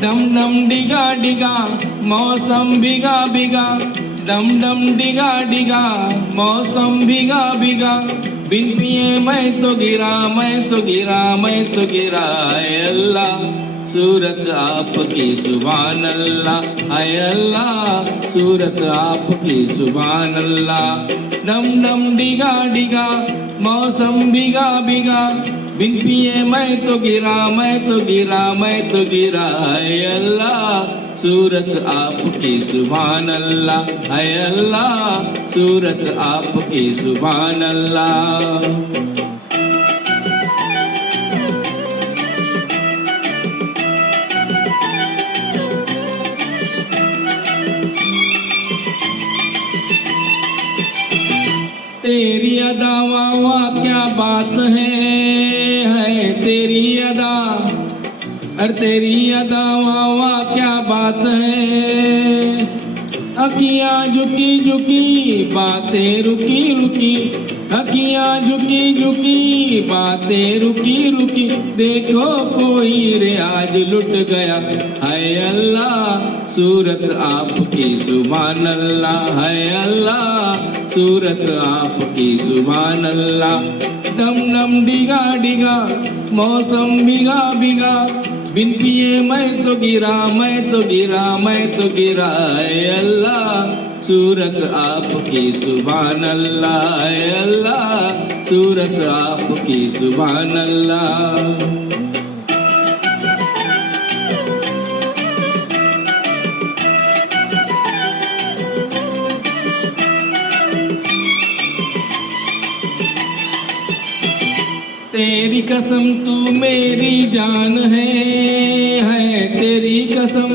डम डम डिगा डिगा मौसम भिगा भिगा डम डम डिगा डिगा मौसम भिगा भिगा बिन पिए मैं तो गिरा मैं तो गिरा मैं तो गिरा अल्लाह सूरत आपकी सुभान अल्लाह आय अल्लाह सूरत आपकी सुभान अल्लाह डम डम डिगा डिगा मौसम भिगा भिगा बिन पिए मैं तो गिरा मैं तो गिरा मैं तो गिरा है अल्लाह सूरत आपकी सुभान अल्लाह है अल्लाह सूरत आपकी सुभान अल्लाह। तेरी अदा वाह क्या बात है तेरी अदा अरे तेरी अदा वाह क्या बात है अखियाँ झुकी झुकी बातें रुकी रुकी अखियाँ झुकी झुकी बातें रुकी रुकी देखो कोई रियाज लुट गया है अल्लाह सूरत आपकी सुभान अल्लाह है अल्लाह सूरत आपकी सुभान अल्लाह डम डम डिगा डिगा मौसम भिगा भिगा बिन पिए मैं तो गिरा मैं तो गिरा मैं तो गिरा है अल्लाह सूरत आपकी सुभान अल्लाह है अल्लाह सूरत आपकी सुभान अल्लाह। तेरी कसम तू मेरी जान है तेरी कसम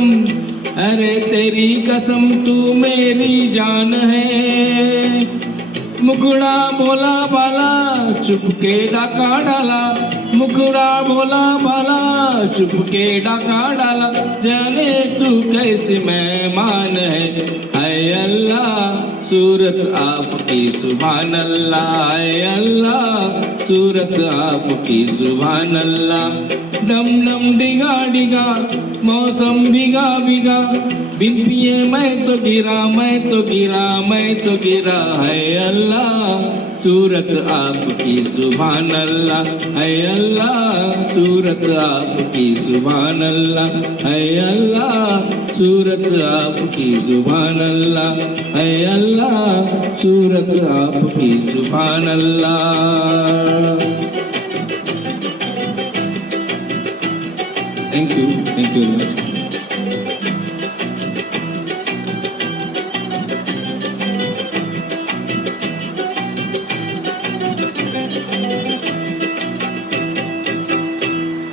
अरे तेरी कसम तू मेरी जान है मुखड़ा बोला बाला चुपके डाका डाला मुखड़ा बोला बाला चुपके डाका डाला जाने तू कैसे मेहमान है अल्लाह सूरत आपकी सुभान अल्लाह है अल्लाह सूरत आपकी सुभान अल्लाह डम डम डिगा डिगा मौसम भिगा भिगा बिन पिए मैं तो गिरा मैं तो गिरा मैं तो गिरा है अल्लाह सूरत आपकी सुभान अल्लाह है अल्लाह सूरत आपकी सुभान अल्लाह है अल्लाह सूरत आपकी सुभान अल्लाह है अल्लाह सूरत आपकी सुभान अल्लाह। Thank you very much.